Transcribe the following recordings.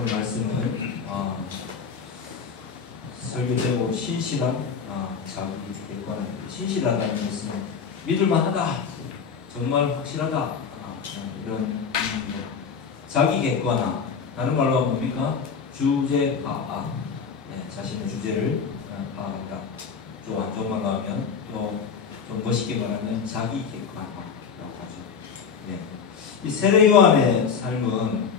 오늘 말씀은 설교되고 신실한 자기 객관입니다. 신실하다는 것은 믿을만하다, 정말 확실하다, 이런 의미입니다. 자기 객관화, 다른 말로 뭡니까? 주제 파악, 자신의 주제를 파악한다. 좀 안 좋은 말로 하면 또 좀 멋있게 말하면 자기 객관화라고 하죠. 이 세례 요한의 삶은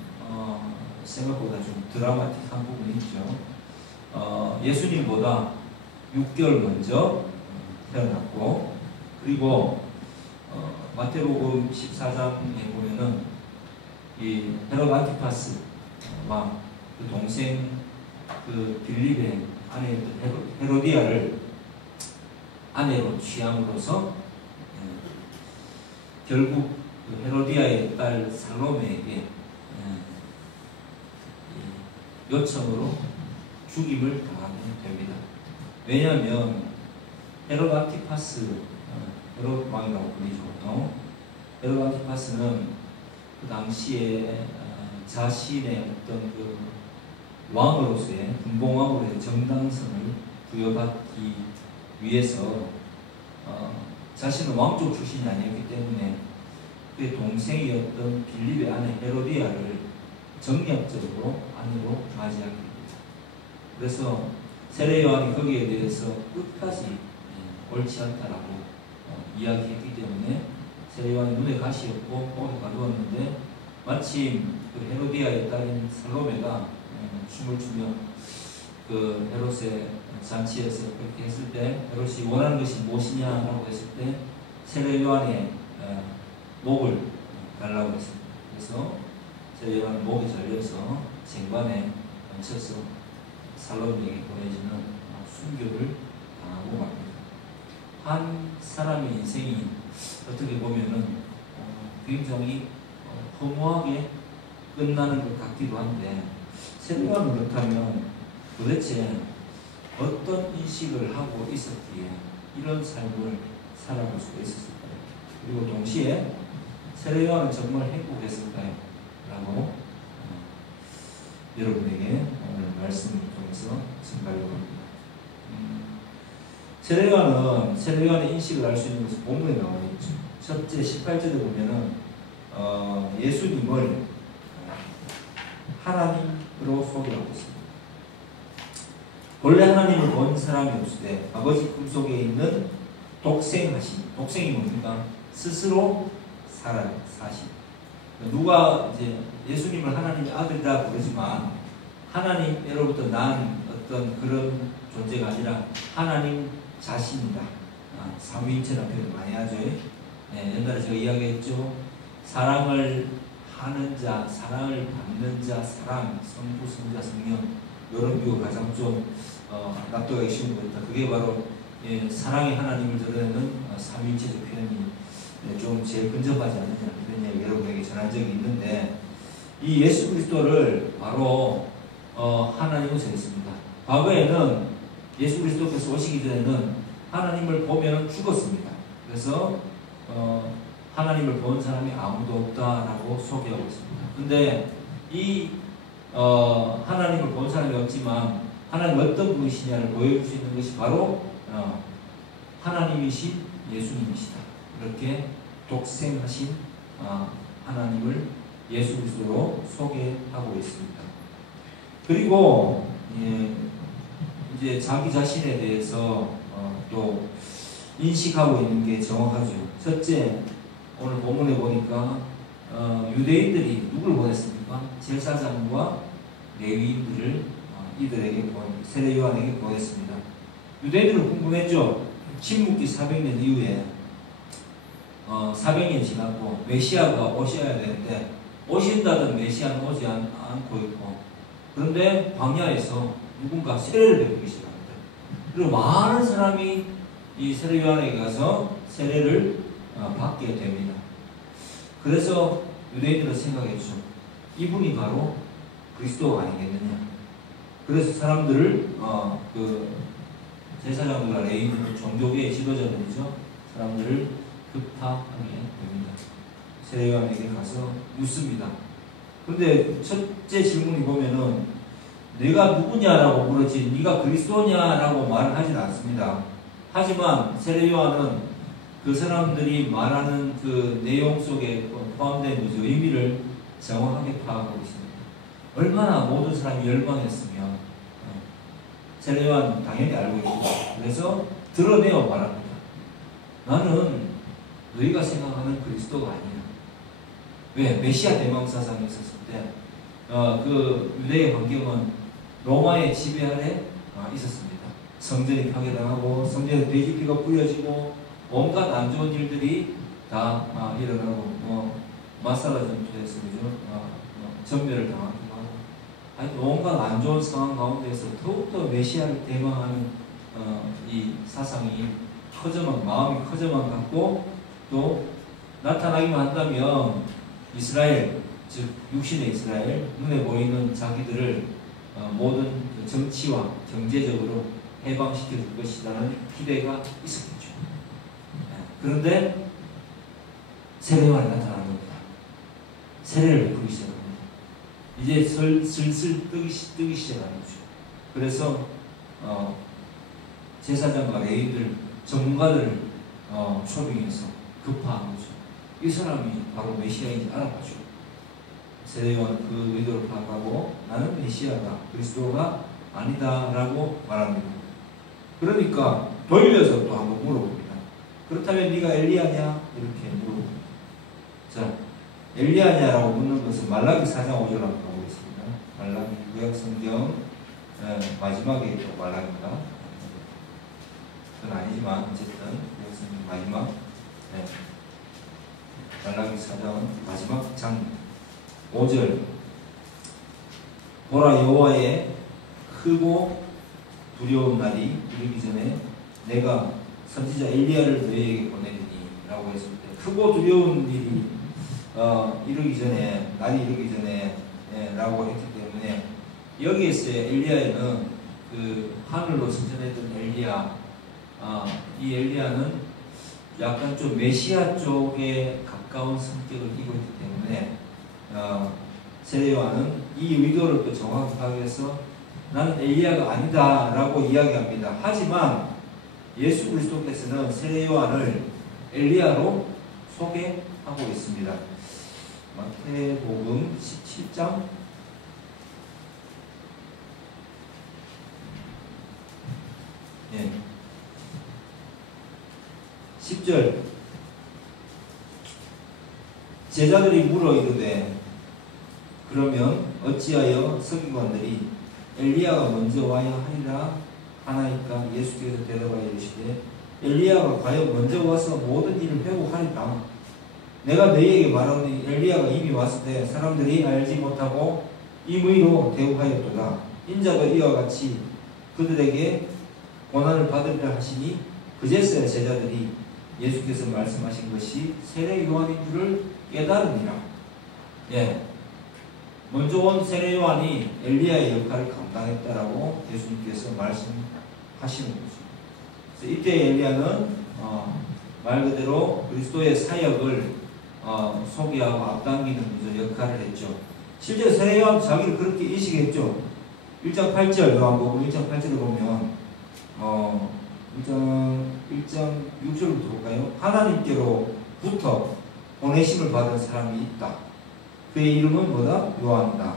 생각보다 좀 드라마틱한 부분이 있죠. 예수님보다 6개월 먼저 태어났고, 그리고 마태복음 14장에 보면은 이 헤롯 안티파스와 그 동생 그 빌립의 아내였던 헤로디아를 아내로 취함으로써 결국 그 헤로디아의 딸 살로메에게 요청으로 죽임을 당하게 됩니다. 왜냐하면 헤롯 안티파스, 헤롯 왕이라고 불리죠. 헤롯 안티파스는 그 당시에 자신의 어떤 그 왕으로서의 분봉왕으로의 정당성을 부여받기 위해서 자신은 왕족 출신이 아니었기 때문에 그의 동생이었던 빌립의 아내 헤로디아를 정략적으로 아내로 맞이하게 됩니다. 그래서 세례 요한이 거기에 대해서 끝까지 옳지 않다라고 이야기했기 때문에 세례 요한의 눈에 가시였고 뽕에 가두었는데, 마침 그 헤로디아의 딸인 살로메가 춤을 추며 그 헤롯의 잔치에서 그렇게 했을 때, 헤롯이 원하는 것이 무엇이냐라고 했을 때 세례 요한의 목을 달라고 했습니다. 그래서 세례 요한은 목이 잘려서 쟁반에 얹혀서 살로메에게 보내지는 순교를 당하고 맙니다. 한 사람의 인생이 어떻게 보면은 굉장히 허무하게 끝나는 것 같기도 한데, 세례 요한은 그렇다면 도대체 어떤 인식을 하고 있었기에 이런 삶을 살아갈 수가 있었을까요? 그리고 동시에 세례 요한은 정말 행복했을까요? 라고 여러분에게 오늘 말씀을 통해서 증가하려고 합니다. 세례 요한의 인식을 알 수 있는 것은 본문에 나와 있죠. 첫째 18절에 보면은 예수님을 하나님으로 소개하고 있습니다. 본래 하나님을 본 사람이 없을 때 아버지 품속에 있는 독생이 뭡니까? 스스로 사신. 누가 이제 예수님을 하나님의 아들이라 부르지만 하나님으로부터 난 어떤 그런 존재가 아니라 하나님 자신이다. 삼위일체라는 표현을 많이 하죠. 옛날에 제가 이야기했죠. 사랑을 하는 자, 사랑을 받는 자, 성부, 성자, 성령, 이런 비유가 가장 좀 납득하기 쉬운 것이다. 그게 바로 사랑의 하나님을 드러내는 삼위일체적 표현이 좀 제일 근접하지 않느냐, 그런 이야기 여러분에게 전한 적이 있는데, 이 예수 그리스도를 바로 하나님으로 정했습니다. 과거에는 예수 그리스도께서 오시기 전에는 하나님을 보면 죽었습니다. 그래서 하나님을 본 사람이 아무도 없다라고 소개하고 있습니다. 근데 이 하나님을 본 사람이 없지만 하나님 어떤 분이시냐를 보여줄 수 있는 것이 바로 하나님이신 예수님이시다. 이렇게 독생하신 하나님을 예수 그리스도로 소개하고 있습니다. 그리고 이제 자기 자신에 대해서 또 인식하고 있는 게 정확하죠. 첫째, 오늘 본문에 보니까 유대인들이 누굴 보냈습니까? 제사장과 레위인들을 이들에게 세례 요한에게 보냈습니다. 유대인들은 궁금했죠. 침묵기 400년 이후에 400년 지났고 메시아가 오셔야 되는데 오신다던 메시아는 오지 않고 있고, 그런데 광야에서 누군가 세례를 베푸기 시작합니다. 그리고 많은 사람이 이 세례 요한에게 가서 세례를 받게 됩니다. 그래서 유대인들은 생각했죠. 이분이 바로 그리스도가 아니겠느냐. 그래서 사람들을 그 제사장들과 레위인들, 종교계의 지도자들이죠. 사람들을 급파하게 됩니다. 세례 요한에게 가서 묻습니다. 근데 첫째 질문이 보면은 내가 누구냐라고 물었지 네가 그리스도냐라고 말을 하진 않습니다. 하지만 세례 요한은 그 사람들이 말하는 그 내용 속에 포함된 그 의미를 정확하게 파악하고 있습니다. 얼마나 모든 사람이 열광했으면 세례 요한 당연히 알고 있고 그래서 드러내어 말합니다. 나는 너희가 생각하는 그리스도가 아니야. 왜? 메시아 대망 사상이 있었을 때 그 유대의 환경은 로마의 지배 아래 있었습니다. 성전이 파괴당하고 성전에 돼지피가 뿌려지고 온갖 안 좋은 일들이 다 일어나고 마사라 전투에서 전멸을 당하기도 하고 하여튼 온갖 안 좋은 상황 가운데서 더욱더 메시아를 대망하는 이 사상이 마음이 커져만 갔고 또 나타나기만 한다면 이스라엘, 즉 육신의 이스라엘, 눈에 보이는 자기들을 모든 정치와 경제적으로 해방시켜 줄 것이라는 기대가 있었겠죠. 그런데 세례 요한이 나타나는 겁니다. 세례를 베푸기 시작합니다. 이제 슬슬 뜨기 시작하는 거죠. 그래서 제사장과 레위인들, 전문가들을 초빙해서 급파한 거죠. 이 사람이 바로 메시아인지 알아봐줘. 세례 요한 그 의도를 파악하고 나는 메시아다, 그리스도가 아니다라고 말합니다. 그러니까 돌려서 또 한번 물어봅니다. 그렇다면 네가 엘리야냐? 이렇게 물어봅니다. 자, 엘리야냐라고 묻는 것은 말라기 4장 5절 한번 가보겠습니다. 말라기 구약성경 마지막에 또 말라기가 그건 아니지만 어쨌든 구약성경 마지막 말라기 4장 마지막 장 5절 보라 여호와의 크고 두려운 날이 이르기 전에 내가 선지자 엘리야를 너희에게 보내리니 라고 했을 때 크고 두려운 일이 이르기 전에 날이 이르기 전에 라고 했기 때문에 여기에서의 엘리야에는 그 하늘로 승천했던 엘리야 이 엘리야는 약간 좀 메시아 쪽에 가까운 성격을 띠고 있기 때문에 세례 요한은 이 의도를 또 정확히 파악해서 나는 엘리야가 아니다 라고 이야기합니다. 하지만 예수 그리스도께서는 세례 요한을 엘리야로 소개하고 있습니다. 마태복음 17장 10절 제자들이 물어 이르되 그러면 어찌하여 서기관들이 엘리야가 먼저 와야 하리라 하나이까? 예수께서 대답하여 이르시되 엘리야가 과연 먼저 와서 모든 일을 회복하리라. 내가 너희에게 말하노니 엘리야가 이미 왔을 때 사람들이 알지 못하고 임의로 대우하였도다. 인자도 이와 같이 그들에게 고난을 받으리라 하시니 그제서야 제자들이 예수께서 말씀하신 것이 세례 요한인 줄을 깨달으니라. 먼저 온 세례 요한이 엘리야의 역할을 감당했다라고 예수님께서 말씀하시는 거죠. 그래서 이때 엘리야는 말 그대로 그리스도의 사역을 소개하고 앞당기는 역할을 했죠. 실제 세례 요한 자기를 그렇게 인식했죠. 1장 8절 요한복음 1장 8절을 보면 1장 6절부터 볼까요? 하나님께로부터 보내심을 받은 사람이 있다. 그의 이름은 뭐다? 요한이다.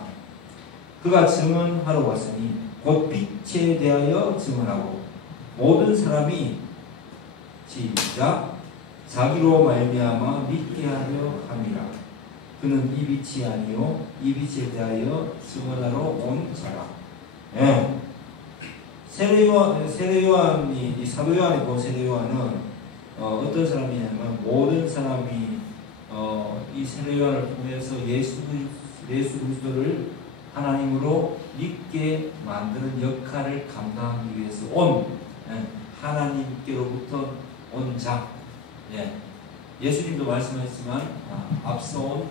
그가 증언하러 왔으니 곧 빛에 대하여 증언하고 모든 사람이 시작 자기로 말미암아 믿게 하려 함이라. 그는 이 빛이 아니요 이 빛에 대하여 증언하러 온 자라. 세례 요한이 이 사도 요한이 본 세례 요한은 어떤 사람이냐면 모든 사람이 이 세례 요한을 통해서 예수 그리스도를 하나님으로 믿게 만드는 역할을 감당하기 위해서 온 하나님께로부터 온 자. 예수님도 말씀하셨지만 앞서 온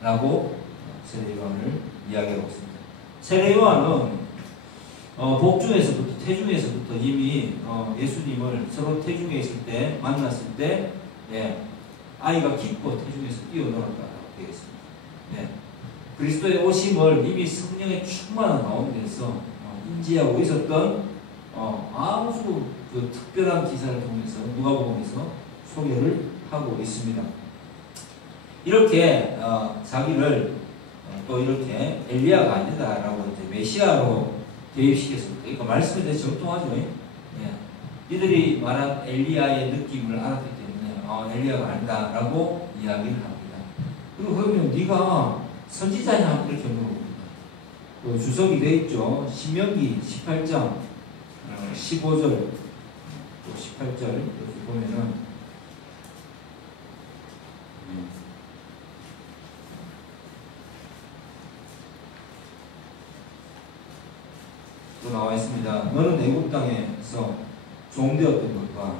엘리야라고 세례 요한을 이야기하고 있습니다. 세례 요한은 복중에서부터 태중에서부터 이미 예수님을 서로 태중에 있을 때 만났을 때 아이가 기뻐 태중에서 뛰어놀았다고 되어 있습니다. 네. 그리스도의 오심을 이미 성령의 충만한 가운데서 인지하고 있었던 아주 그 특별한 기사를 통해서 누가복음에서 소개를 하고 있습니다. 이렇게 자기를 또 이렇게 엘리야가 아니다라고 이제 메시아로 대입시켰습니다. 그러니까 말씀에 대해서 정통하죠. 예. 이들이 말한 엘리야의 느낌을 알았기 때문에 엘리야가 아니다라고 이야기를 합니다. 그리고 그러면 네가 선지자냐 이렇게 물어봅니다. 그 주석이 되어 있죠. 신명기 18장 15절 또 18절 이렇게 보면은 또 나와 있습니다. 너는 애굽 땅에서 종되었던 것과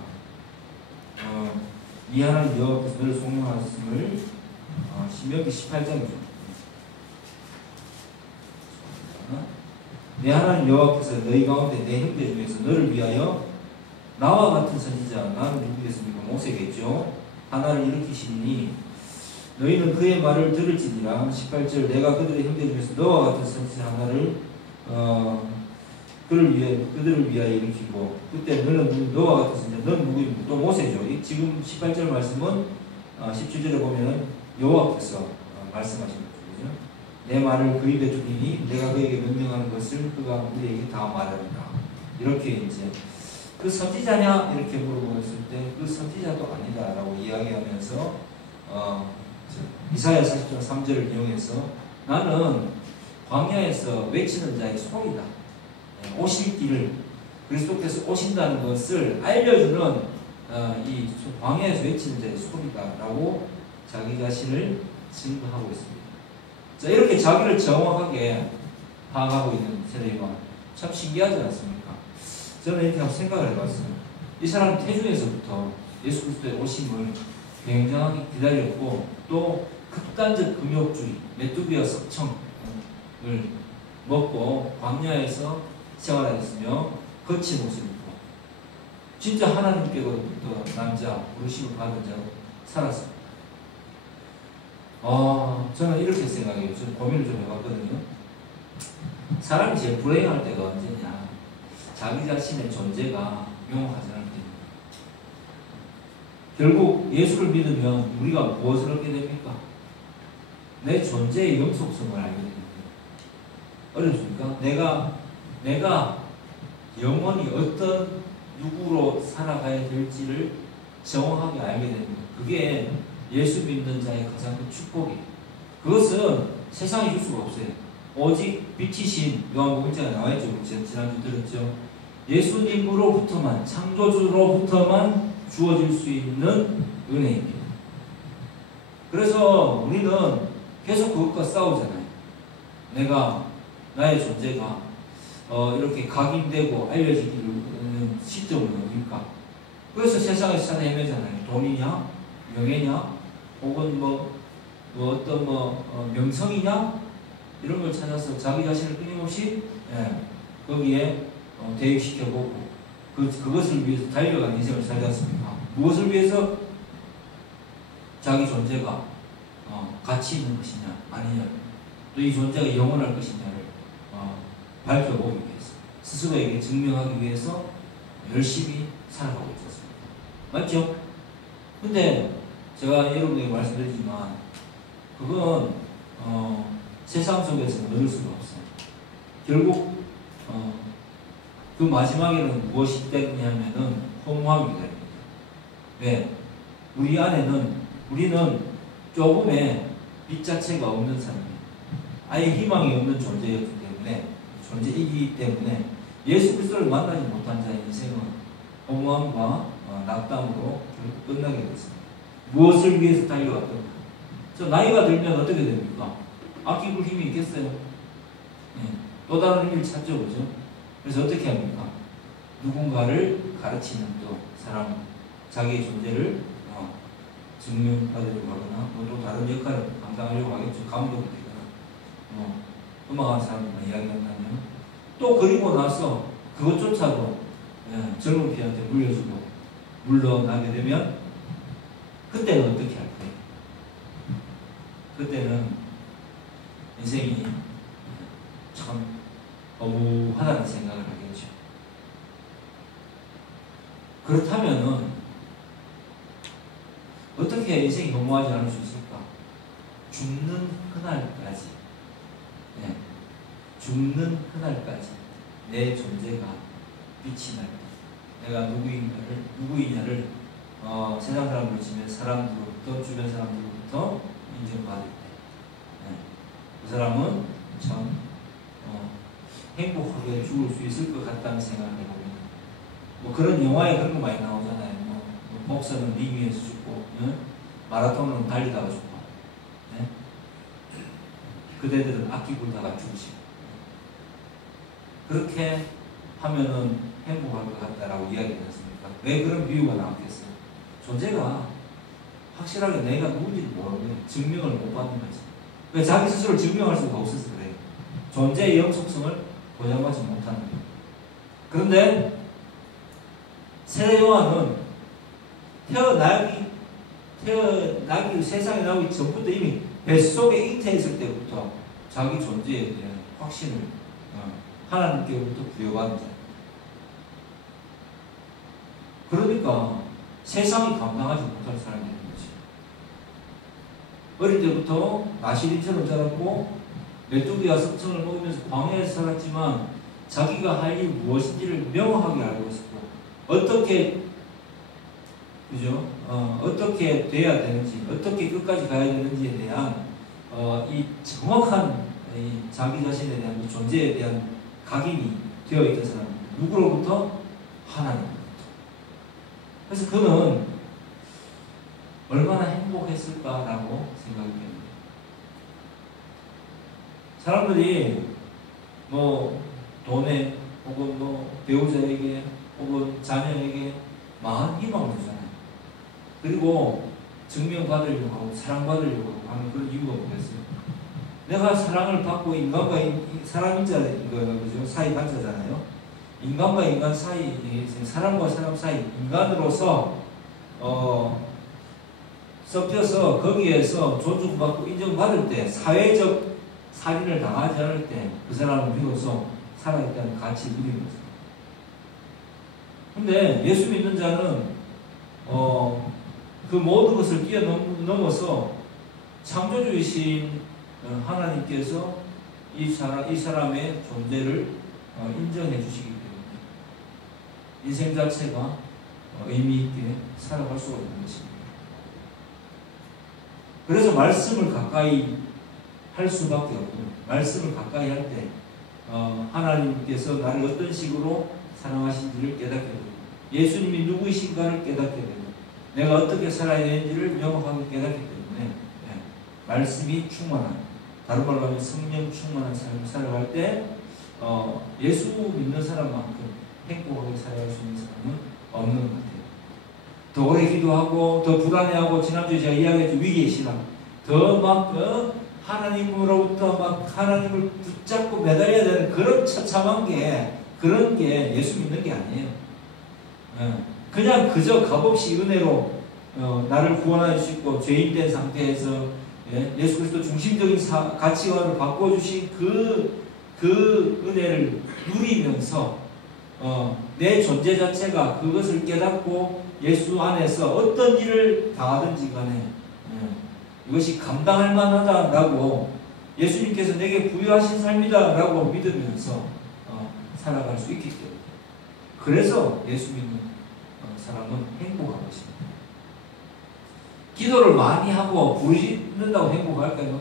네 하나님 여호와께서 너를 송영하였음을 신명기 18장이죠. 내 하나님 여호와께서 너희 가운데 내 형제 중에서 너를 위하여 나와 같은 선지자, 나는 누구겠습니까? 모세겠죠. 하나를 일으키시니 너희는 그의 말을 들을지니라. 18절 내가 그들의 형제 중에서 너와 같은 선지자 하나를 그들을 위하여 일으키고 그때 너는 너와 같은 선지자 너는 누구입니까? 또 모세죠. 지금 18절 말씀은 17절에 보면 여호와께서 말씀하신 거죠. 내 말을 그 입에 두리니 내가 그에게 명령하는 것을 그가 우리에게 다 말하리라. 이렇게 이제 그 선지자냐 이렇게 물어보았을 때 그 선지자도 아니다라고 이야기하면서 이사야 40장 3절을 이용해서 나는 광야에서 외치는 자의 소리다. 오실 길을 그리스도께서 오신다는 것을 알려주는 이 광야에서 외치는 자의 소리다라고 자기 자신을 증거하고 있습니다. 자, 이렇게 자기를 정확하게 파악하고 있는 세례요한 참 신기하지 않습니까? 저는 이렇게 한번 생각을 해봤어요. 이 사람 태중에서부터 예수 그리스도의 오심을 굉장히 기다렸고 또 극단적 금욕주의, 메뚜기와 석청을 먹고 광야에서 생활하였으며 거친 옷을 입고 진짜 하나님께로부터 남자 부르심을 받은 자로 살았습니다. 저는 이렇게 생각해요. 저는 고민을 좀 해봤거든요. 사람이 제일 불행할 때가 언제냐? 자기 자신의 존재가 명확하지 않을 때입니다. 결국 예수를 믿으면 우리가 무엇을 얻게 됩니까? 내 존재의 영속성을 알게 됩니다. 어렵습니까? 내가 영원히 어떤 누구로 살아가야 될지를 정확하게 알게 됩니다. 그게 예수 믿는 자의 가장 큰 축복이에요. 그것은 세상이 줄 수가 없어요. 오직 빛이신 요한복음 1장에 나와있죠. 지난주 들었죠. 예수님으로부터만, 창조주로부터만 주어질 수 있는 은혜입니다. 그래서 우리는 계속 그것과 싸우잖아요. 나의 존재가 이렇게 각인되고 알려지기는 시점은 어딜까? 그래서 세상에서 찾아 헤매잖아요. 돈이냐? 명예냐? 혹은 어떤 명성이냐? 이런 걸 찾아서 자기 자신을 끊임없이 거기에 대입시켜보고 그것을 위해서 달려간 인생을 살지 않습니까? 무엇을 위해서? 자기 존재가 가치 있는 것이냐 아니냐 또 이 존재가 영원할 것이냐를 밝혀보기 위해서 스스로에게 증명하기 위해서 열심히 살아가고 있었습니다. 맞죠? 근데 제가 여러분에게 말씀드리지만 그건 세상 속에서 얻을 수가 없어요. 결국 그 마지막에는 무엇이 되느냐면은 허무함이 됩니다. 왜? 우리는 조금의 빛 자체가 없는 사람이에요. 아예 희망이 없는 존재이기 때문에 예수 그리스도를 만나지 못한 자의 인생은 허무함과 낙담으로 결국 끝나게 됐습니다. 무엇을 위해서 달려왔던가? 저 나이가 들면 어떻게 됩니까? 아끼고 힘이 있겠어요? 또 다른 의미를 찾죠, 그죠? 그래서 어떻게 합니까? 누군가를 가르치는 또 사람, 자기의 존재를 증명하려고 하거나 또 다른 역할을 감당하려고 하겠죠. 감독이 되거나 음악하는 사람들만 이야기한다면 또 그리고 나서 그것조차도 젊은 피한테 물려주고 물러나게 되면 그때는 어떻게 할 거예요? 그때는 인생이 참 너무하다는 생각을 하겠죠. 그렇다면은 어떻게 인생이 너무하지 않을 수 있을까? 죽는 그날까지, 네. 죽는 그날까지 내 존재가 빛이 날 때, 내가 누구이냐를 세상 사람으로 치면 사람들로부터, 주변 사람들로부터 인정받을 때, 네. 그 사람은 참 행복하게 죽을 수 있을 것 같다는 생각을 해봅니다. 뭐 그런 영화에 그런 거 많이 나오잖아요. 뭐 복서는 링 위에서 죽고, 마라톤은 달리다가 죽고, 네? 그대들은 악기 불다가 죽으시고, 그렇게 하면은 행복할 것 같다라고 이야기하지 않습니까? 왜 그런 비유가 나왔겠어요? 존재가 확실하게 내가 누군지를 모르면 증명을 못 받는 거지. 왜 자기 스스로를 증명할 수가 없어서 그래요. 존재의 영속성을 보장받지 못하는 거예요. 그런데 세례 요한은 태어나기 세상에 나오기 전부터 이미 뱃속에 잉태했을 때부터 자기 존재에 대한 확신을 하나님께로부터 부여받은 자예요. 그러니까 세상이 감당하지 못할 사람이 되는 거지. 어릴 때부터 나시린처럼 자랐고 메뚜기와 섭청을 먹으면서 광야에서 살았지만 자기가 할 일이 무엇인지를 명확하게 알고 있었고 어떻게 어떻게 돼야 되는지 어떻게 끝까지 가야 되는지에 대한 이 정확한 자기 자신에 대한 이 존재에 대한 각인이 되어 있던 사람입니다. 누구로부터? 하나님으로부터. 그래서 그는 얼마나 행복했을까라고 생각이 됩니다. 사람들이 뭐 돈에 혹은 뭐 배우자에게 혹은 자녀에게 많은 희망을 주잖아요. 그리고 증명받으려고 하고 사랑받으려고 하는 그런 이유가 뭐겠어요? 내가 사랑을 받고 인간과 사람인자 이거 사이 반자잖아요. 인간과 인간 사이, 사람과 사람 사이 인간으로서 섞여서 거기에서 존중받고 인정받을 때 사회적 살인을 당하지 않을 때 그 사람은 비로소 살아있다는 가치를 누리는 거죠. 근데 예수 믿는 자는 그 모든 것을 뛰어넘어서 창조주이신 하나님께서 이 사람의 존재를 인정해 주시기 때문에 인생 자체가 의미 있게 살아갈 수가 있는 것입니다. 그래서 말씀을 가까이 할 수밖에 없고 말씀을 가까이 할 때 하나님께서 나를 어떤 식으로 사랑하신지를 깨닫게 되고 예수님이 누구이신가를 깨닫게 되고 내가 어떻게 살아야 되는지를 명확하게 깨닫기 때문에 말씀이 충만한 다른 말로 하면 성령 충만한 삶을 살아갈 때 예수 믿는 사람만큼 행복하게 살아갈 수 있는 사람은 없는 것 같아요. 더 오래 기도하고 더 불안해하고 지난주에 제가 이야기했죠. 위기의 신앙 더 막 하나님으로부터 막 하나님을 붙잡고 매달려야 되는 그런 처참한 게 그런 게 예수 믿는 게 아니에요. 그냥 그저 값없이 은혜로 나를 구원해 주시고 죄인된 상태에서 예수 그리스도 중심적인 가치관을 바꿔주신 그 은혜를 누리면서 내 존재 자체가 그것을 깨닫고 예수 안에서 어떤 일을 당하든지 간에 이것이 감당할 만하다라고 예수님께서 내게 부여하신 삶이다라고 믿으면서 살아갈 수 있기 때문에 그래서 예수 믿는 사람은 행복한 것입니다. 기도를 많이 하고 부르짖는다고 행복할까요?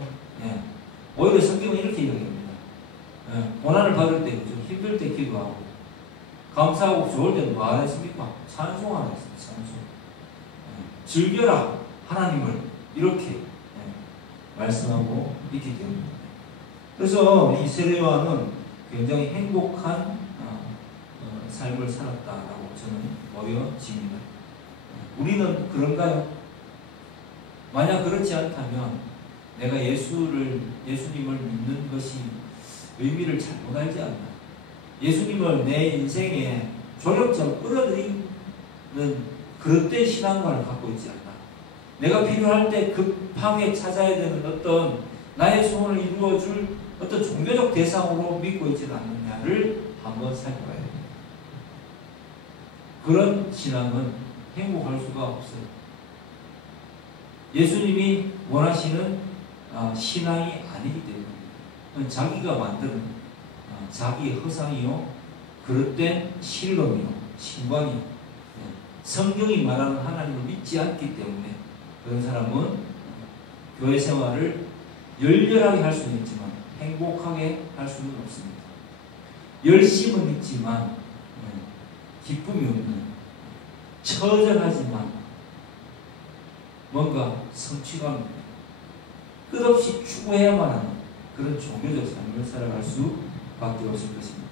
오히려 성경은 이렇게 이야기합니다. 고난을 받을 때, 좀 힘들 때 기도하고 감사하고 좋을 때는 뭐 안 했습니까? 찬송하라 했습니다. 찬송. 즐겨라 하나님을 이렇게 말씀하고 있기 때문에 그래서 이 세례 요한은 굉장히 행복한 삶을 살았다라고 저는 보여집니다. 우리는 그런가요? 만약 그렇지 않다면 내가 예수님을 믿는 것이 의미를 잘못 알지 않나. 예수님을 내 인생에 조력자로 끌어들이는 그릇된 신앙관을 갖고 있지 않나. 내가 필요할 때 급하게 찾아야 되는 어떤 나의 소원을 이루어줄 어떤 종교적 대상으로 믿고 있지는 않느냐를 한번 살펴봐야 됩니다. 그런 신앙은 행복할 수가 없어요. 예수님이 원하시는 신앙이 아니기 때문에 자기가 만드는 자기의 허상이요, 그릇된 신론이요, 신관이요, 성경이 말하는 하나님을 믿지 않기 때문에 그런 사람은 교회 생활을 열렬하게 할 수는 있지만 행복하게 할 수는 없습니다. 열심은 있지만 기쁨이 없는, 처절하지만 뭔가 성취감, 끝없이 추구해야만 하는 그런 종교적 삶을 살아갈 수밖에 없을 것입니다.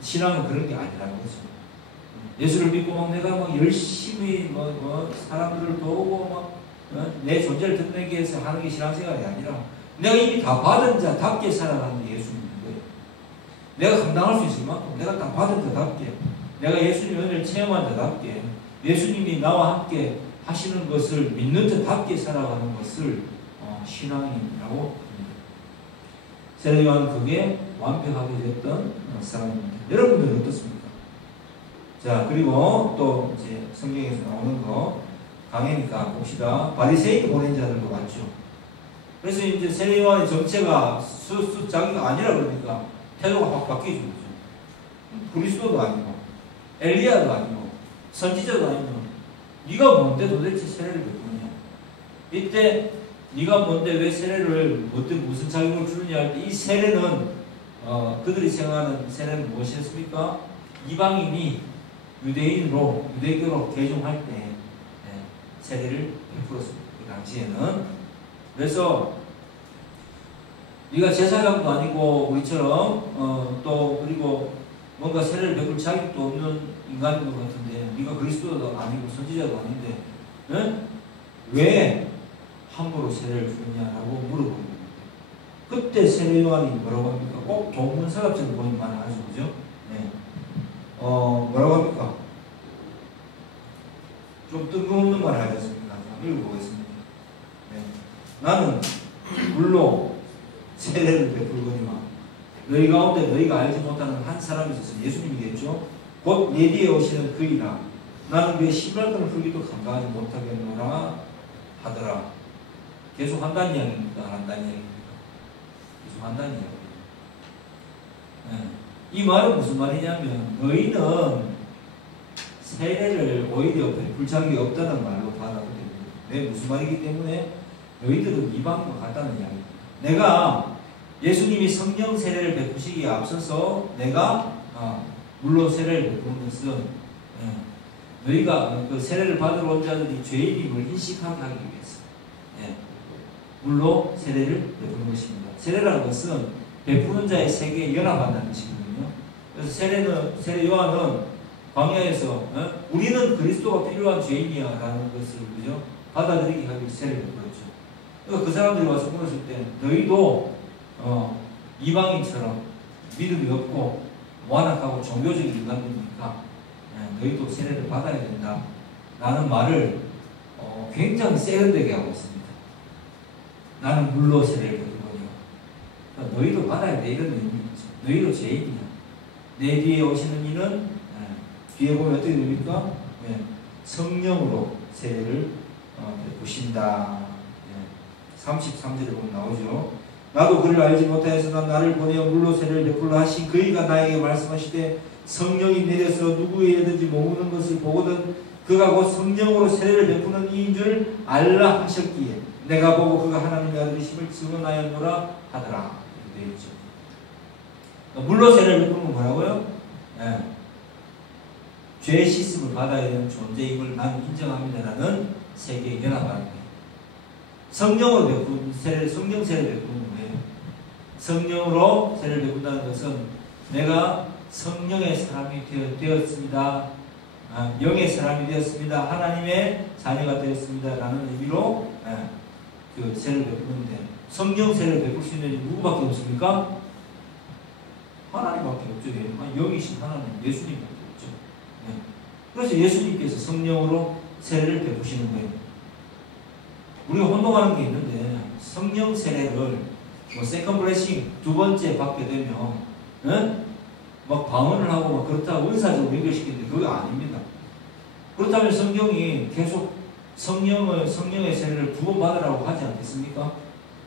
신앙은 그런 게 아니라는 거죠. 예수를 믿고 막 내가 막 열심히 사람들을 도우고 내 존재를 드러내기 위해서 하는 게 신앙생활이 아니라 내가 이미 다 받은 자답게 살아가는 게 예수님인 거예요. 내가 감당할 수 있을 만큼 내가 다 받은 자답게, 내가 예수님의 은혜를 체험한 자답게, 예수님이 나와 함께 하시는 것을 믿는 자답게 살아가는 것을 신앙이라고 합니다. 세례 요한은 그게 완벽하게 됐던 사람입니다. 여러분들은 어떻습니까? 자, 그리고 또 이제 성경에서 나오는 거 강해니까 봅시다. 바리새인 보낸 자들도 맞죠. 그래서 이제 세례 요한의 정체가 자기가 아니라 그러니까 태도가 확 바뀌죠. 그리스도도 아니고 엘리야도 아니고 선지자도 아니고 네가 뭔데 도대체 세례를 왜 주느냐. 이때 네가 뭔데 왜 세례를 무슨 자격을 주느냐 할 때 이 세례는 그들이 생각하는 세례는 무엇이었습니까? 이방인이 유대인으로 유대교로 개종할 때 세례를 베풀었습니다. 그 당시에는. 그래서 네가 제사장도 아니고 우리처럼 또 그리고 뭔가 세례를 베풀 자격도 없는 인간인 것 같은데 네가 그리스도도 아니고 선지자도 아닌데 왜 함부로 세례를 주느냐라고 물어봅니다. 그때 세례 요한이 뭐라고 합니까? 꼭 동문서답처럼 보이는 말을 하죠. 그죠? 네. 뭐라고 합니까? 좀 뜬금없는 말을 하겠습니다. 읽어보겠습니다. 네. 나는 물로 세례를 베풀거니와 너희 가운데 너희가 알지 못하는 한 사람이 있어서 예수님이겠죠? 곧 내 뒤에 오시는 그이라 나는 그의 신발끈을 풀기도 감당하지 못하겠노라 하더라. 계속 한다는 이야기입니까? 안 한다는 이야기입니까? 계속 한다는 이야기입니다. 네. 이 말은 무슨 말이냐면 너희는 세례를 오히려 베풀 자격이 없다는 말로 받아들입니다. 왜? 무슨 말이기 때문에 너희들은 이방인과 같다는 이야기입니다. 내가 예수님이 성령 세례를 베푸시기에 앞서서 내가 물로 세례를 베푸는 것은 너희가 그 세례를 받으러 온 자들이 죄인임을 인식하게 하기 위해서 물로 세례를 베푸는 것입니다. 세례라는 것은 베푸는 자의 세계에 연합한다는 뜻이거든요. 그래서 세례 요한은 광야에서 우리는 그리스도가 필요한 죄인이야 라는 것을 그죠? 받아들이게 하기 위해서 세례를 베풀었죠. 그러니까 그 사람들이 와서 물었을 때 너희도 이방인처럼 믿음이 없고 완악하고 종교적인 인간입니까? 너희도 세례를 받아야 된다 라는 말을 굉장히 세련되게 하고 있습니다. 나는 물로 세례를 베풀거니와 그러니까 너희도 받아야 돼 이런 의미죠. 너희도 죄인이야. 내 뒤에 오시는 이는 뒤에 보면 어떻게 됩니까? 성령으로 세례를 베푸신다. 33절에 보면 나오죠. 나도 그를 알지 못하였으나 나를 보내어 물로 세례를 베풀라 하신 그이가 나에게 말씀하시되 성령이 내려서 누구에게든지 머무는 것을 보거든 그가 곧 성령으로 세례를 베푸는 이인 줄 알라 하셨기에 내가 보고 그가 하나님의 아들이심을 증언하였노라 하더라. 이렇게 되어 있죠. 물로 세례를 베푸는 건 뭐라고요? 죄 씻음을 받아야 되는 존재임을 나는 인정합니다라는 세계에 연합하는 거예요. 성령으로 베푸는 세례, 성령 세례를 베푸는 거예요. 성령으로 세례를 베푼다는 것은 내가 성령의 사람이 되었습니다. 영의 사람이 되었습니다. 하나님의 자녀가 되었습니다. 라는 의미로 그 세례를 베푸는데 성령 세례를 베풀 수 있는 누구밖에 없습니까? 하나님밖에 없죠. 영이신 하나님, 예수님밖에 없죠. 그래서 예수님께서 성령으로 세례를 베푸시는 거예요. 우리가 혼동하는 게 있는데 성령 세례를 뭐 세컨 블레싱 두 번째 받게 되면 응? 막 방언을 하고 막 그렇다고 은사적으로 연결시키는데 그거 아닙니다. 그렇다면 성경이 계속 성령의 세례를 두 번 받으라고 하지 않겠습니까?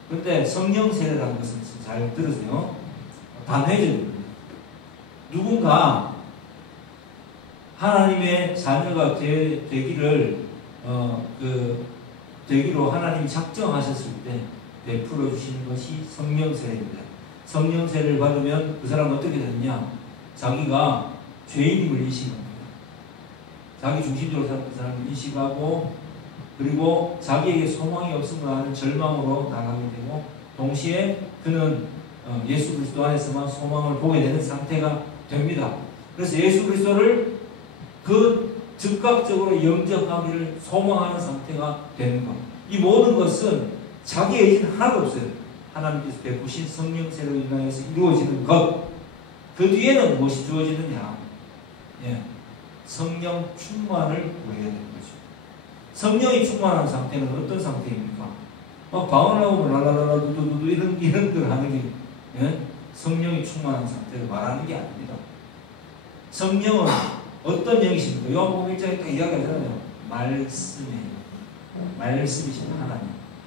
그런데 성령 세례라는 것은 잘 들으세요. 단회적입니다. 누군가 하나님의 자녀가 되기로 하나님이 작정하셨을 때 베풀어 주시는 것이 성령 세례입니다. 성령 세례를 받으면 그 사람은 어떻게 되느냐? 자기가 죄인임을 인식합니다. 자기 중심적으로 사는 그 사람을 인식하고, 그리고 자기에게 소망이 없음을 아는 절망으로 나가게 되고, 동시에 그는 예수 그리스도 안에서만 소망을 보게 되는 상태가 됩니다. 그래서 예수 그리스도를 그 즉각적으로 영접하기를 소망하는 상태가 되는 것. 이 모든 것은 자기 의지는 하나도 없어요. 하나님께서 베푸신 성령 세례로 인하여서 이루어지는 것. 그 뒤에는 무엇이 주어지느냐? 예, 성령 충만을 구해야 되는 거죠. 성령이 충만한 상태는 어떤 상태입니까? 막 방언하고 랄랄랄라 두두두두 이런 걸 하는 게 성령이 충만한 상태를 말하는 게 아닙니다. 성령은 어떤 영이십니까? 요한복음 1장에 딱 이야기하잖아요. 말씀이에요. 말씀이신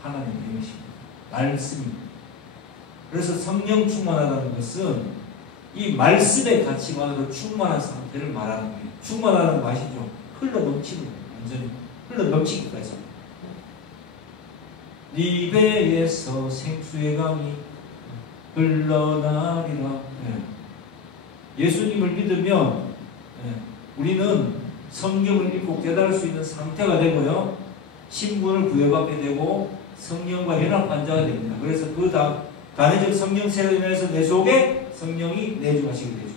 하나님 영이십니다. 말씀입니다. 그래서 성령 충만하다는 것은 이 말씀의 가치관으로 충만한 상태를 말하는 거예요. 충만하는 것이 좀 흘러넘치는 거예요. 완전히 흘러넘치기까지. 네 배에서 생수의 강이 흘러나리라. 예수님을 믿으면 우리는 성경을 읽고 깨달을 수 있는 상태가 되고요. 신분을 부여받게 되고 성령과 연합한 자가 됩니다. 그래서 그 단회적 성령 세례로 인해서 내 속에 성령이 내주하시게 되죠.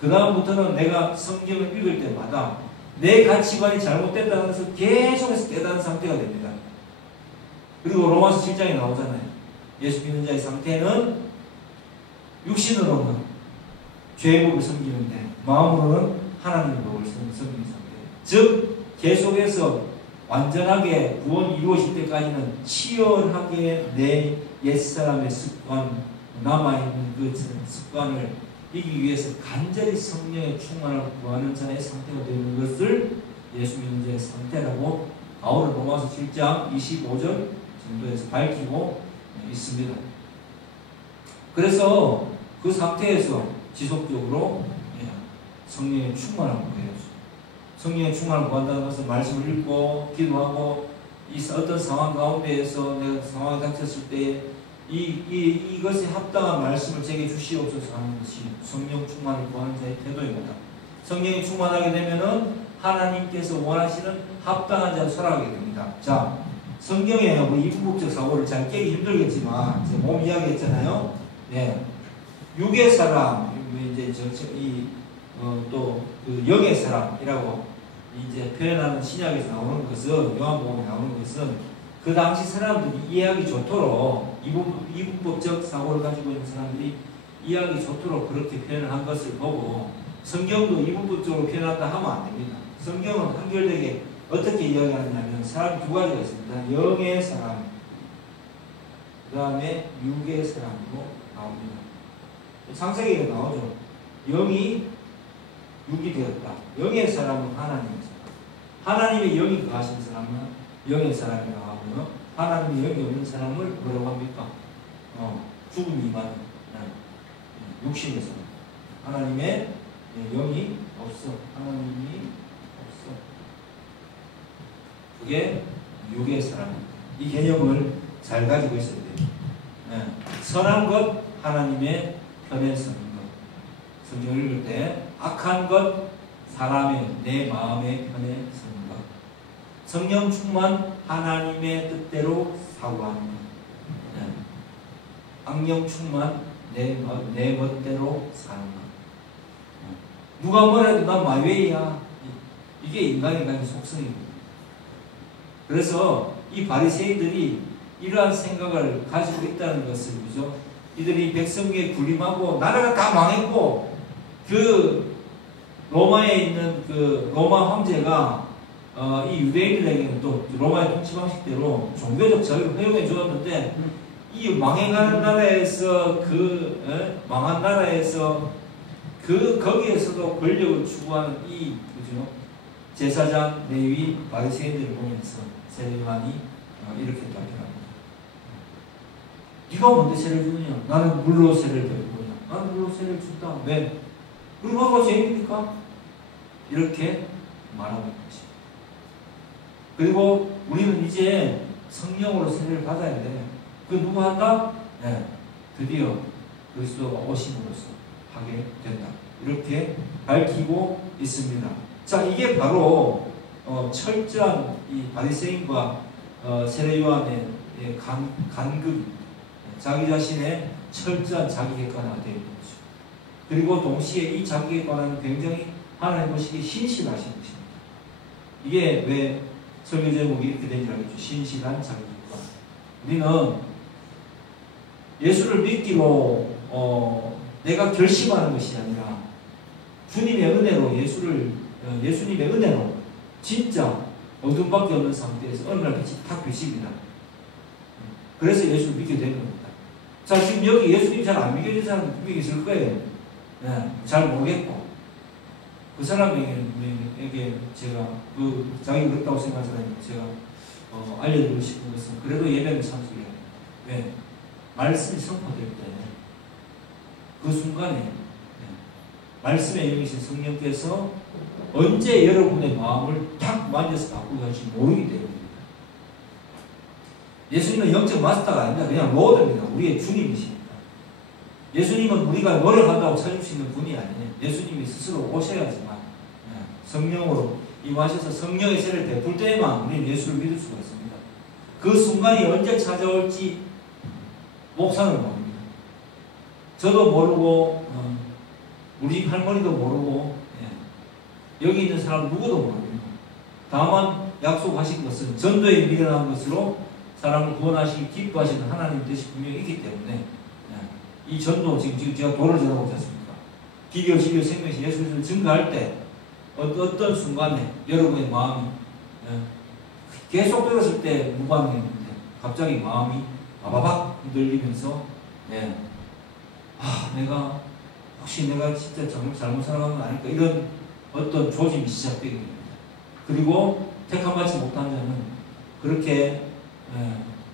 그 다음부터는 내가 성경을 읽을 때마다 내 가치관이 잘못됐다는 것을 계속해서 깨닫는 상태가 됩니다. 그리고 로마서 7장에 나오잖아요. 예수 믿는 자의 상태는 육신으로는 죄복을 섬기는데 마음으로는 하나님의 복을 섬기는 상태. 즉 계속해서 완전하게 구원이 이루어질 때까지는 치열하게 내 옛사람의 습관, 남아있는 그 습관을 이기기 위해서 간절히 성령의 충만을 구하는 자의 상태가 되는 것을 예수 믿는 자의 상태라고 바울은 로마서 7장 25절 정도에서 밝히고 있습니다. 그래서 그 상태에서 지속적으로 성령의 충만을 구해야죠. 성령의 충만을 구한다는 것은 말씀을 읽고 기도하고 이 어떤 상황 가운데에서 내가 상황에 닥쳤을 때 이것에 합당한 말씀을 제게 주시옵소서 하는 것이 성령 충만을 구하는 자의 태도입니다. 성령이 충만하게 되면은 하나님께서 원하시는 합당한 자로 살아가게 됩니다. 자, 성경에 뭐 이분법적 사고를 잘 깨기 힘들겠지만 제가 몸 이야기했잖아요. 네, 육의 사람, 이제 또 그 영의 사람이라고 이제 표현하는 신약에서 나오는 것은, 요한복음에 나오는 것은 그 당시 사람들이 이해하기 좋도록 이분법적 사고를 가지고 있는 사람들이 이해하기 좋도록 그렇게 표현을 한 것을 보고 성경도 이분법적으로 표현한다 하면 안 됩니다. 성경은 한결되게 어떻게 이야기하느냐면 사람이 두 가지가 있습니다. 영의 사람, 그 다음에 육의 사람으로 나옵니다. 창세기에 나오죠. 영이 육이 되었다. 영의 사람은 하나님의 사람. 하나님의 영이 거하신 사람은 영의 사람이라고 하고요. 하나님의 영이 없는 사람을 뭐라고 합니까? 죽음이 임하는 육신의 사람. 하나님의 영이 없어. 하나님이 없어. 그게 육의 사람입니다. 이 개념을 잘 가지고 있어야 돼요. 선한 것, 하나님의 편에 서는 것. 성경을 읽을 때 악한 것, 사람의 내 마음의 편에 서는 것. 성령 충만, 하나님의 뜻대로 사고하는 것. 악령 충만, 내 멋대로 사는 것. 누가 뭐래도 난 마이웨이야. 이게 인간의 속성입니다. 그래서 이 바리새인들이 이러한 생각을 가지고 있다는 것을, 그죠? 이들이 백성에게 군림하고 나라가 다 망했고 그 로마에 있는 그 로마 황제가 이 유대인들에게는 또 로마의 통치 방식대로 종교적 자유를 허용해 주었는데 이 망해가는 나라에서 망한 나라에서 거기에서도 권력을 추구하는 이 그죠? 제사장, 레위, 바리새인들을 보면서 세례 요한이 이렇게 답변합니다. 네가 뭔데 세례를 주느냐? 나는 물로 세례를 드릴 거냐? 나는 물로 세례를 준다. 왜? 그럼 뭐가 죄입니까? 이렇게 말하는 것입니다. 그리고 우리는 이제 성령으로 세례를 받아야 돼. 그 누구 한다? 네, 드디어 그리스도가 오심으로써 하게 된다. 이렇게 밝히고 있습니다. 자, 이게 바로 철저한 이 바리새인과 세례 요한의 간극, 자기 자신의 철저한 자기 객관화가 되어 있는 거죠. 그리고 동시에 이 자기 객관화는 굉장히 하나님 보시기에 신실하신 것입니다. 이게 왜 설교 제목이 이렇게 된 줄 알겠죠? 신실한 자기 객관. 우리는 예수를 믿기로 내가 결심하는 것이 아니라 주님의 은혜로 예수님의 은혜로 진짜 어둠밖에 없는 상태에서 어느 날 빛이 탁 비칩니다. 그래서 예수를 믿게 되는 겁니다. 자, 지금 여기 예수님 잘 안 믿겨진 사람 분명히 있을 거예요. 네, 잘 모르겠고 그 사람에게 제가 자기 그렇다고 생각하는 사람이 제가 알려드리고 싶은 것은 그래도 예배를 참석해야 돼요. 왜? 말씀이 선포될 때 그 순간에 말씀의 영이신 성령께서 언제 여러분의 마음을 탁 만져서 바꾸게 할지 모르기 때문입니다. 예수님은 영적 마스터가 아닙니다. 그냥 로드입니다. 우리의 주님이십니다. 예수님은 우리가 노력한다고 찾을 수 있는 분이 아니에요. 예수님이 스스로 오셔야지만 성령으로 임하셔서 성령의 세례를 베풀 때에만 우리는 예수를 믿을 수가 있습니다. 그 순간이 언제 찾아올지 목사는 모릅니다. 저도 모르고 우리 할머니도 모르고 여기 있는 사람 누구도 모릅니다. 다만 약속하신 것은 전도에 미련한 것으로 사람을 구원하시기 기뻐하시는 하나님 뜻이 분명히 있기 때문에 이 전도 지금 제가 도를 전하고 있지 않습니까? 기교, 진료, 생명시 예수를 증거할 때 어떤 순간에 여러분의 마음이 계속 들었을 때 무반응했는데 갑자기 마음이 바바박 흔들리면서 혹시 내가 진짜 잘못 살아간 건 아닐까 이런 어떤 조짐이 시작되게 됩니다. 그리고 택함받지 못한 자는 그렇게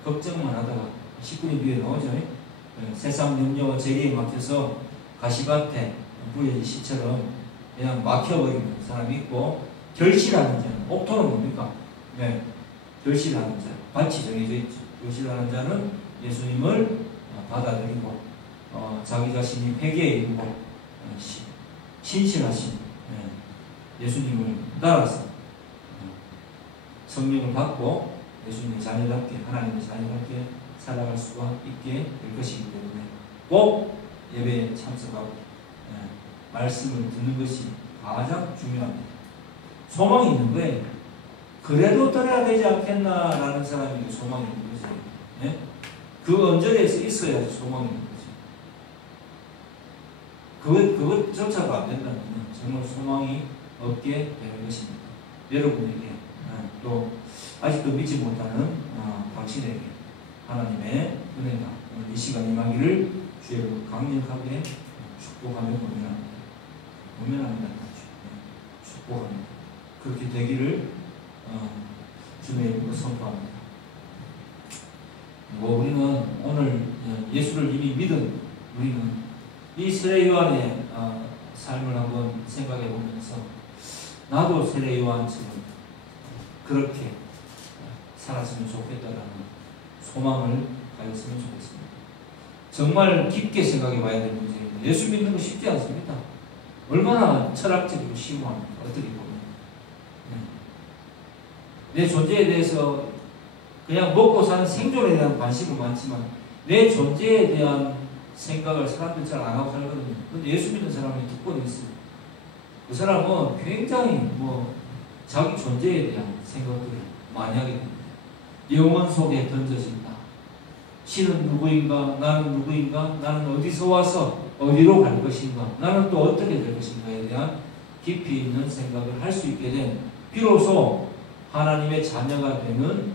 걱정만 하다가 19년 뒤에 나오죠. 세상 염려와 재기에 막혀서 가시밭에 뿌려진 시처럼 그냥 막혀버리는 사람이 있고, 결실하는 자는, 옥토는 뭡니까? 결실하는 자, 밭이 정해져 있죠. 결실하는 자는 예수님을 받아들이고 자기 자신이 회개에 이르고 신실하신 예수님을 따라서 성령을 받고 예수님의 자녀답게, 하나님의 자녀답게 살아갈 수가 있게 될 것이기 때문에 꼭 예배에 참석하고 말씀을 듣는 것이 가장 중요합니다. 소망이 있는 거예요. 그래도 들어야 되지 않겠나라는 사람이 소망이 있는 거죠. 그 언저리에서 있어야지 소망이 있는 거죠. 그것조차도 안 된다면 정말 소망이 없게 되는 것입니다. 여러분에게 또 아직도 믿지 못하는 당신에게 하나님의 은혜가 이 시간 임하기를 주의 강력하게 축복하며 권면합니다. 축복합니다. 그렇게 되기를 주님의 이름으로 선포합니다. 우리는 오늘 예수를 이미 믿은 우리는 이 세례 요한의 삶을 한번 생각해 보면서 나도 세례 요한처럼 그렇게 살았으면 좋겠다라는 소망을 가졌으면 좋겠습니다. 정말 깊게 생각해 봐야 될 문제입니다. 예수 믿는 거 쉽지 않습니다. 얼마나 철학적이고 심오합니까? 어떻게 보면 내 존재에 대해서 그냥 먹고 사는 생존에 대한 관심은 많지만 내 존재에 대한 생각을 사람들 잘 안 하고 살거든요. 근데 예수 믿는 사람이 특권이 있어요. 그 사람은 굉장히 자기 존재에 대한 생각들을 많이 하게 됩니다. 영원 속에 던져진다. 신은 누구인가? 나는 누구인가? 나는 어디서 와서 어디로 갈 것인가? 나는 또 어떻게 될 것인가에 대한 깊이 있는 생각을 할 수 있게 된, 비로소 하나님의 자녀가 되는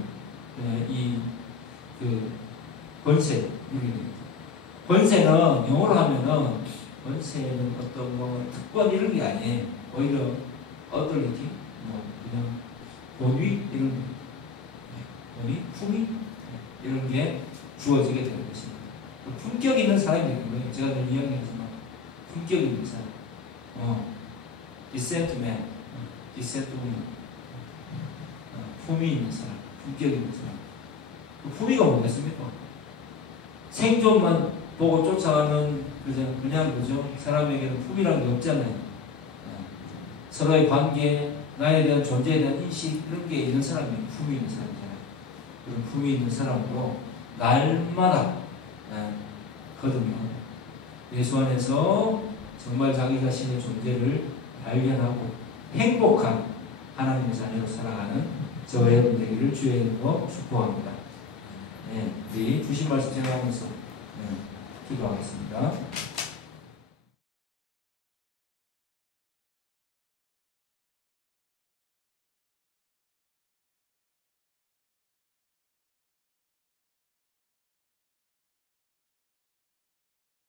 권세 이렇게 됩니다. 권세는 영어로 하면은 권세는 어떤 뭐 특권 이런 게 아니에요. 오히려 authority 뭐 그냥 권위 이런 권위, 품위 이런 게 주어지게 되는 것입니다. 품격 있는 사람이 되는 거예요. 제가 늘 이야기하지만 품격 있는 사람, decent man, decent woman, 품위 있는 사람, 품격 있는 사람. 그 품위가 뭐겠습니까? 생존만 보고 쫓아가는 그냥 그죠? 사람에게는 품위라는 게 없잖아요. 서로의 관계, 나에 대한 존재에 대한 인식 이런 게 있는 사람이 품위 있는 사람이잖아요. 그런 품위 있는 사람으로 날마다 거듭나 예수 안에서 정말 자기 자신의 존재를 발견하고 행복한 하나님의 자녀로 살아가는 저와 여러분 되기를 주의 이름으로 축복합니다. 우리 주신 말씀 생각하면서 기도하겠습니다.